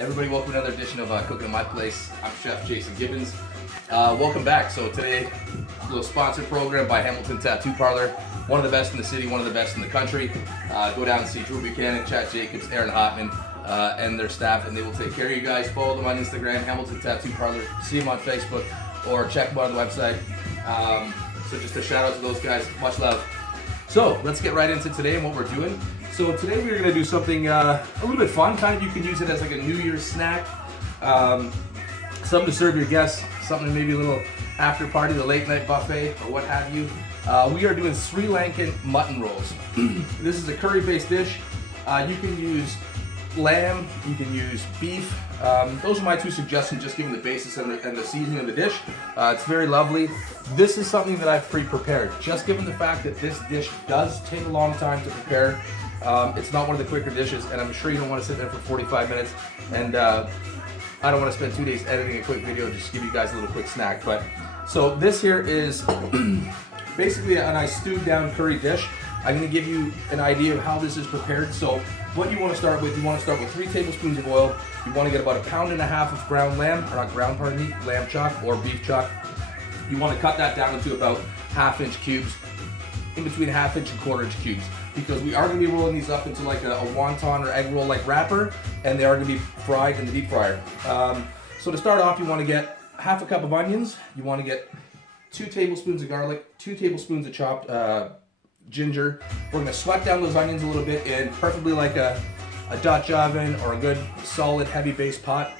Everybody, welcome to another edition of Cooking at My Place. I'm Chef Jason Gibbons. Welcome back. So today, a little sponsored program by Hamilton Tattoo Parlor. One of the best in the city, one of the best in the country. Go down and see Drew Buchanan, Chad Jacobs, Aaron Hotman, and their staff, and they will take care of you guys. Follow them on Instagram, Hamilton Tattoo Parlor. See them on Facebook, or check them out on the website. So just a shout out to those guys. Much love. So let's get right into today and what we're doing. So today we're going to do something a little bit fun. Kind of, you can use it as like a New Year's snack. Something to serve your guests. Something maybe a little after party, the late night buffet, or what have you. We are doing Sri Lankan mutton rolls. This is a curry-based dish. You can use lamb, you can use beef. Those are my two suggestions, just given the basis and the seasoning of the dish. It's very lovely. This is something that I've pre-prepared, just given the fact that this dish does take a long time to prepare. It's not one of the quicker dishes, and I'm sure you don't want to sit there for 45 minutes, and I don't want to spend 2 days editing a quick video just to give you guys a little quick snack. But so this here is basically a nice stewed down curry dish. I'm going to give you an idea of how this is prepared. So what you want to start with, 3 tablespoons of oil. You want to get about 1.5 pounds of ground lamb, or not ground, pardon me, lamb chop or beef chop. You want to cut that down into about 1/2 inch cubes, in between 1/2 inch and 1/4 inch cubes, because we are going to be rolling these up into like a wonton or egg roll like wrapper, and they are going to be fried in the deep fryer. So to start off, you want to get 1/2 cup of onions. You want to get 2 tablespoons of garlic, 2 tablespoons of chopped ginger. We're going to sweat down those onions a little bit in preferably like a Dutch oven or a good solid heavy base pot.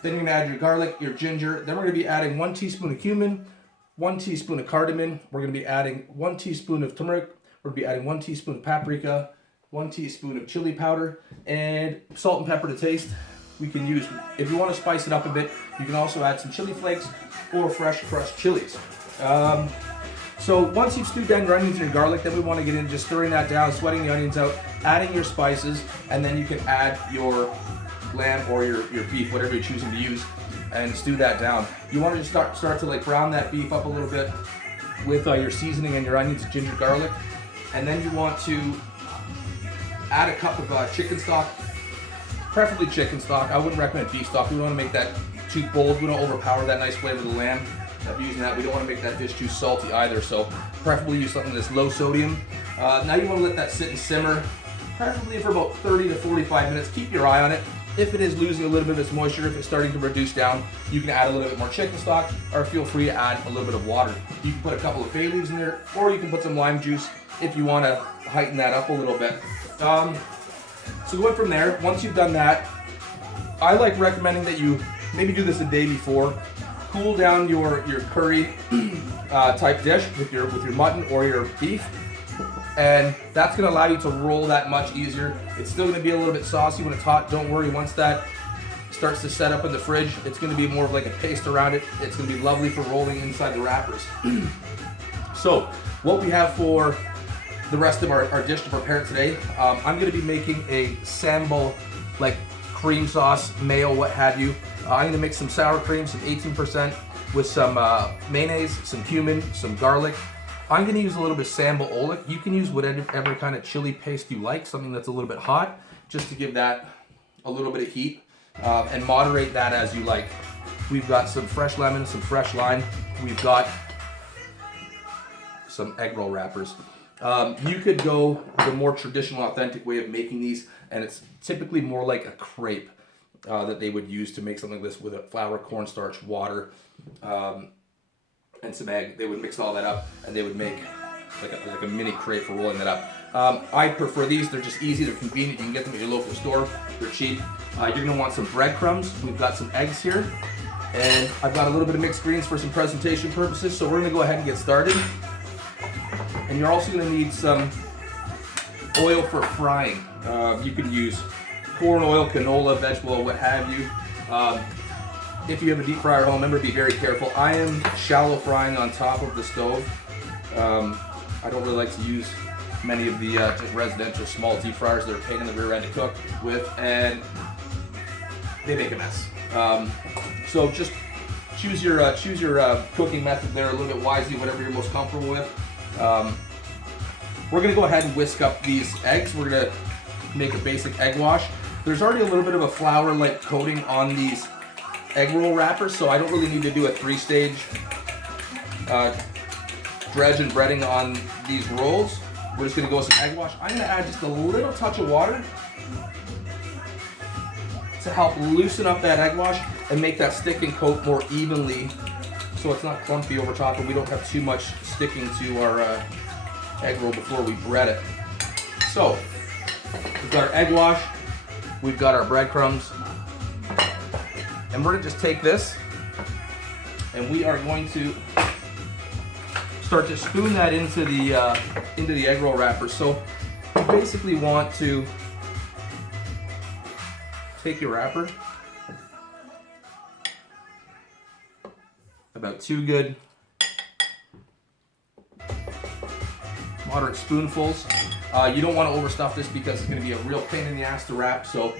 Then you're going to add your garlic, your ginger. Then we're going to be adding 1 teaspoon of cumin, 1 teaspoon of cardamom. We're going to be adding 1 teaspoon of turmeric. We're going to be adding 1 teaspoon of paprika, 1 teaspoon of chili powder, and salt and pepper to taste. We can use, if you want to spice it up a bit, you can also add some chili flakes or fresh crushed chilies. So once you've stewed down your onions and your garlic, then we want to get into just stirring that down, sweating the onions out, adding your spices, and then you can add your lamb or your beef, whatever you're choosing to use, and stew that down. You want to just start to like brown that beef up a little bit with your seasoning and your onions, ginger, garlic, and then you want to add a cup of chicken stock, preferably chicken stock. I wouldn't recommend beef stock. We don't want to make that too bold. We don't overpower that nice flavor of the lamb. Of using that, we don't want to make that dish too salty either. So preferably use something that's low sodium. Now you want to let that sit and simmer, preferably for about 30 to 45 minutes. Keep your eye on it. If it is losing a little bit of its moisture, if it's starting to reduce down, you can add a little bit more chicken stock, or feel free to add a little bit of water. You can put a couple of bay leaves in there, or you can put some lime juice if you want to heighten that up a little bit. So going from there, once you've done that, I like recommending that you maybe do this a day before. Cool down your curry type dish with your mutton or your beef, and that's going to allow you to roll that much easier. It's still going to be a little bit saucy when it's hot. Don't worry, once that starts to set up in the fridge, it's going to be more of like a paste around it. It's going to be lovely for rolling inside the wrappers. So what we have for the rest of our dish to prepare today, I'm going to be making a sambal, like cream sauce, mayo, what have you. I'm going to mix some sour cream, some 18%, with some mayonnaise, some cumin, some garlic. I'm going to use a little bit of sambal oelek. You can use whatever kind of chili paste you like, something that's a little bit hot, just to give that a little bit of heat, and moderate that as you like. We've got some fresh lemon, some fresh lime. We've got some egg roll wrappers. You could go the more traditional, authentic way of making these, and it's typically more like a crepe that they would use to make something like this, with a flour, cornstarch, water, and some egg. They would mix all that up, and they would make like a mini crepe for rolling that up. I prefer these. They're just easy. They're convenient. You can get them at your local store. They're cheap. You're going to want some breadcrumbs. We've got some eggs here, and I've got a little bit of mixed greens for some presentation purposes, so we're going to go ahead and get started. And you're also going to need some oil for frying. You can use corn oil, canola, vegetable oil, what have you. If you have a deep fryer at home, remember to be very careful. I am shallow frying on top of the stove. I don't really like to use many of the just residential small deep fryers. They're a pain in the rear end to cook with, and they make a mess. So just choose your cooking method there a little bit wisely, whatever you're most comfortable with. We're going to go ahead and whisk up these eggs. We're going to make a basic egg wash. There's already a little bit of a flour-like coating on these egg roll wrappers, so I don't really need to do a 3-stage dredge and breading on these rolls. We're just gonna go with some egg wash. I'm gonna add just a little touch of water to help loosen up that egg wash and make that stick and coat more evenly so it's not clumpy over top and we don't have too much sticking to our egg roll before we bread it. So, we've got our egg wash, we've got our breadcrumbs, and we're gonna just take this and we are going to start to spoon that into the egg roll wrapper. So you basically want to take your wrapper, about 2 good moderate spoonfuls. You don't want to overstuff this because it's going to be a real pain in the ass to wrap, so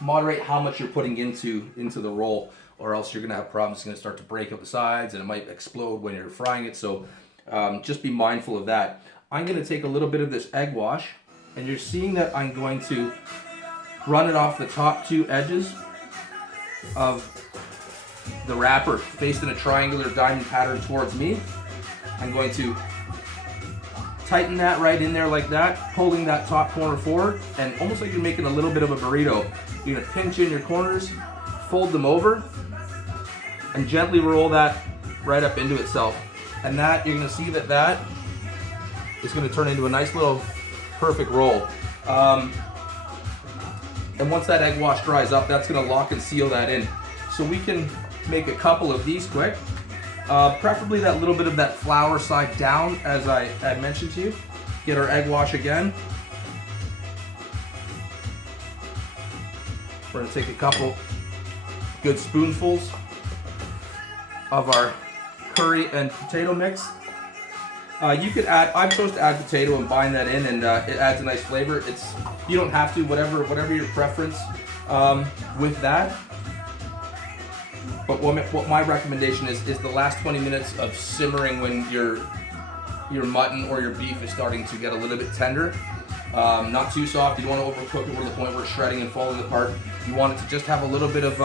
moderate how much you're putting into the roll, or else you're going to have problems. It's going to start to break up the sides and it might explode when you're frying it, so just be mindful of that. I'm going to take a little bit of this egg wash, and you're seeing that I'm going to run it off the top 2 edges of the wrapper faced in a triangular diamond pattern towards me. I'm going to tighten that right in there like that, pulling that top corner forward, and almost like you're making a little bit of a burrito. You're gonna pinch in your corners, fold them over, and gently roll that right up into itself. And that, you're gonna see that that is gonna turn into a nice little perfect roll. And once that egg wash dries up, that's gonna lock and seal that in. So we can make a couple of these quick. Preferably that little bit of that flour side down, as I mentioned to you. Get our egg wash again. We're gonna take a couple good spoonfuls of our curry and potato mix. You could add, I chose to add potato and bind that in, and it adds a nice flavor. You don't have to, whatever your preference with that. But what my recommendation is the last 20 minutes of simmering when your mutton or your beef is starting to get a little bit tender. Not too soft. You don't want to overcook it to the point where it's shredding and falling apart. You want it to just have a little bit of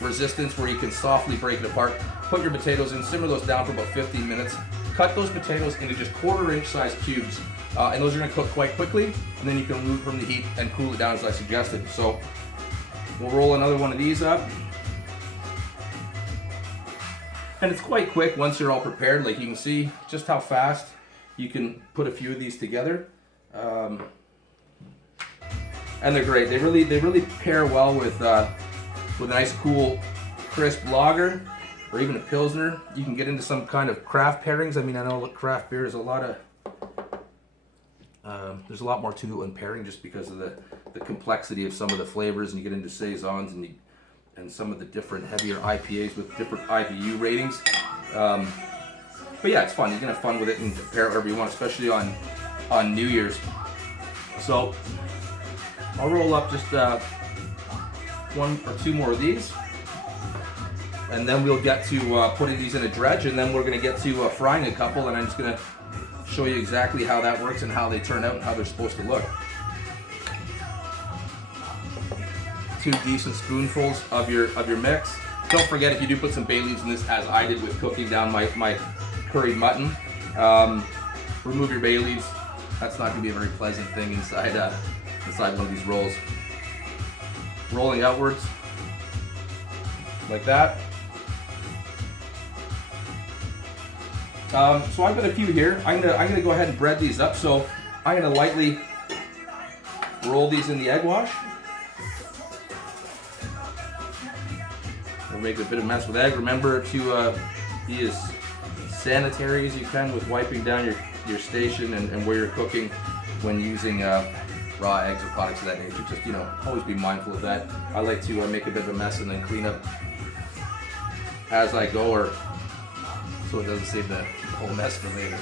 resistance where you can softly break it apart. Put your potatoes in, simmer those down for about 15 minutes. Cut those potatoes into just 1/4-inch size cubes. And those are going to cook quite quickly, and then you can remove from the heat and cool it down as I suggested. So we'll roll another one of these up. And it's quite quick once you're all prepared. Like you can see just how fast you can put a few of these together. And they're great. They really pair well with a nice cool crisp lager or even a pilsner. You can get into some kind of craft pairings. I mean, I know that craft beer is a lot of there's a lot more to it when pairing, just because of the complexity of some of the flavors, and you get into saisons and some of the different heavier IPAs with different IBU ratings. But yeah, it's fun. You can have fun with it and pair it wherever you want, especially on New Year's. So I'll roll up just 1 or 2 more of these, and then we'll get to putting these in a dredge, and then we're going to get to frying a couple, and I'm just going to show you exactly how that works and how they turn out and how they're supposed to look. 2 decent spoonfuls of your mix. Don't forget, if you do put some bay leaves in this, as I did with cooking down my curried mutton, remove your bay leaves. That's not going to be a very pleasant thing inside one of these rolls. Rolling outwards like that. So I've got a few here. I'm gonna go ahead and bread these up. So I'm gonna lightly roll these in the egg wash. We'll make a bit of mess with egg. Remember to be as sanitary as you can with wiping down your station and where you're cooking when using raw eggs or products of that nature. Just, always be mindful of that. I like to make a bit of a mess and then clean up as I go, or so it doesn't save the whole mess for later.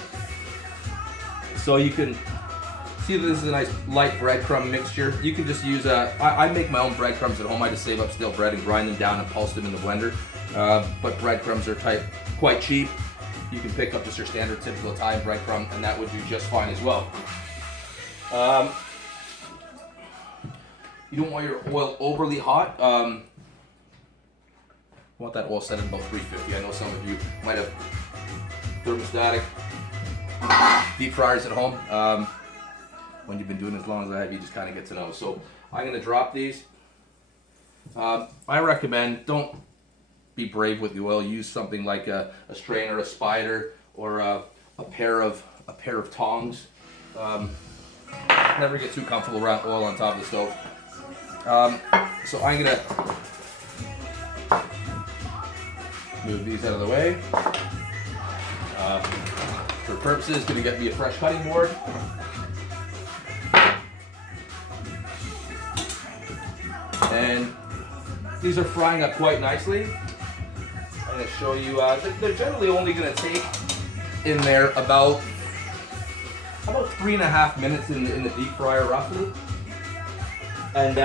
So you can see that this is a nice light breadcrumb mixture. You can just use I make my own breadcrumbs at home. I just save up stale bread and grind them down and pulse them in the blender. But breadcrumbs are quite cheap. You can pick up just your standard typical Italian breadcrumb, and that would do just fine as well. You don't want your oil overly hot. You want that oil set at about 350. I know some of you might have thermostatic deep fryers at home. When you've been doing it as long as I have, you just kind of get to know. So I'm going to drop these. I recommend don't be brave with the oil. Use something like a strainer, a spider, or a pair of tongs. Never get too comfortable around oil on top of the stove. So I'm gonna move these out of the way. For purposes, gonna get me a fresh cutting board. And these are frying up quite nicely. I'm gonna show you, they're generally only gonna take in there about 3.5 minutes in the deep fryer roughly. And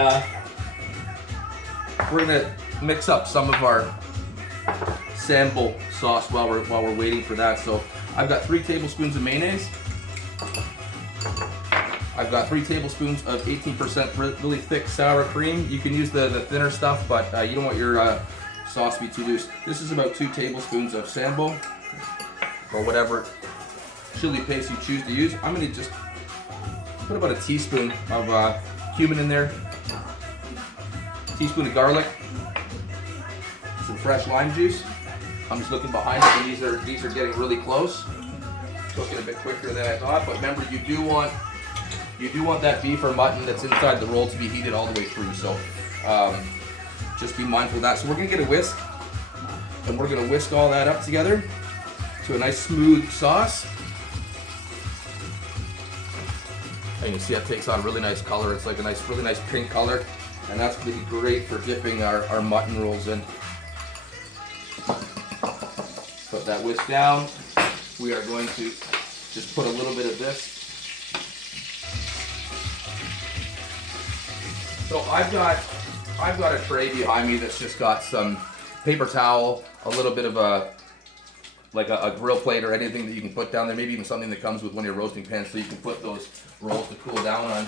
we're gonna mix up some of our sample sauce while we're waiting for that. So I've got 3 tablespoons of mayonnaise. I've got 3 tablespoons of 18% really thick sour cream. You can use the thinner stuff, but you don't want your sauce to be too loose. This is about 2 tablespoons of sambo, or whatever chili paste you choose to use. I'm gonna just put about a teaspoon of cumin in there, teaspoon of garlic, some fresh lime juice. I'm just looking behind it, and these are getting really close. Cooking a bit quicker than I thought, but remember, you do want that beef or mutton that's inside the roll to be heated all the way through. So just be mindful of that. So we're gonna get a whisk, and we're gonna whisk all that up together to a nice smooth sauce. And you can see that takes on a really nice color. It's like a really nice pink color, and that's gonna be great for dipping our mutton rolls in. Put that whisk down. We are going to just put a little bit of this. So I've got a tray behind me that's just got some paper towel, a little bit of a grill plate or anything that you can put down there, maybe even something that comes with one of your roasting pans so you can put those rolls to cool down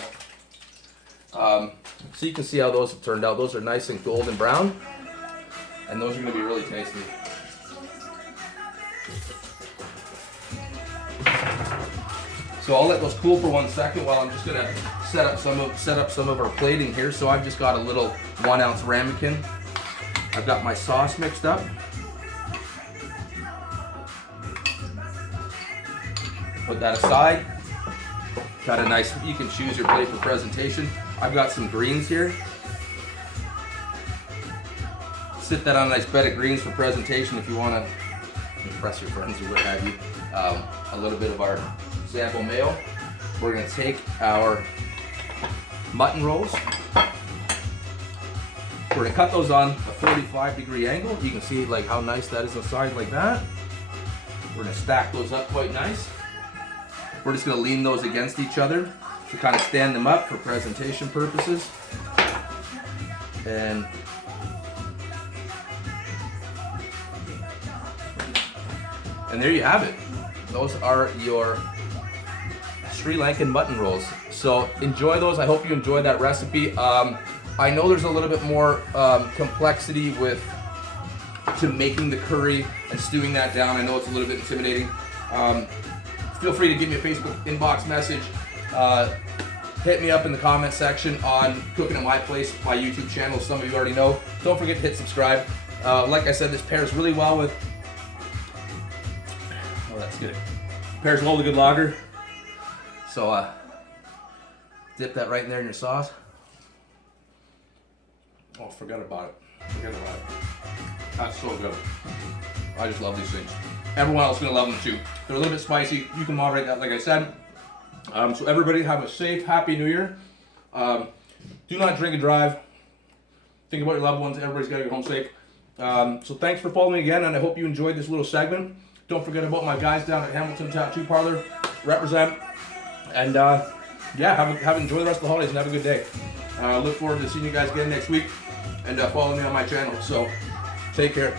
on. So you can see how those have turned out. Those are nice and golden brown, and those are going to be really tasty. So I'll let those cool for 1 second while I'm just going to set up some of our plating here. So I've just got a little 1 ounce ramekin. I've got my sauce mixed up. Put that aside. Got a nice, you can choose your plate for presentation. I've got some greens here. Sit that on a nice bed of greens for presentation if you want to impress your friends or what have you. A little bit of our sample mayo. We're going to take our mutton rolls. We're going to cut those on a 45-degree angle. You can see like how nice that is inside like that. We're going to stack those up quite nice. We're just going to lean those against each other to kind of stand them up for presentation purposes. And there you have it. Those are your Sri Lankan mutton rolls. So enjoy those. I hope you enjoyed that recipe. I know there's a little bit more complexity to making the curry and stewing that down. I know it's a little bit intimidating. Feel free to give me a Facebook inbox message. Hit me up in the comment section on Cooking at My Place, my YouTube channel. Some of you already know. Don't forget to hit subscribe. Like I said, this pairs really well with. Oh, that's good. Pairs well with a good lager. So dip that right in there in your sauce. Oh, forgot about it. That's so good. I just love these things. Everyone else is going to love them too. They're a little bit spicy. You can moderate that, like I said. So everybody have a safe, happy New Year. Do not drink and drive. Think about your loved ones. Everybody's got to get home safe. So thanks for following me again, and I hope you enjoyed this little segment. Don't forget about my guys down at Hamilton Tattoo Parlor. Represent. And yeah, enjoy the rest of the holidays and have a good day. Look forward to seeing you guys again next week, and follow me on my channel. So take care.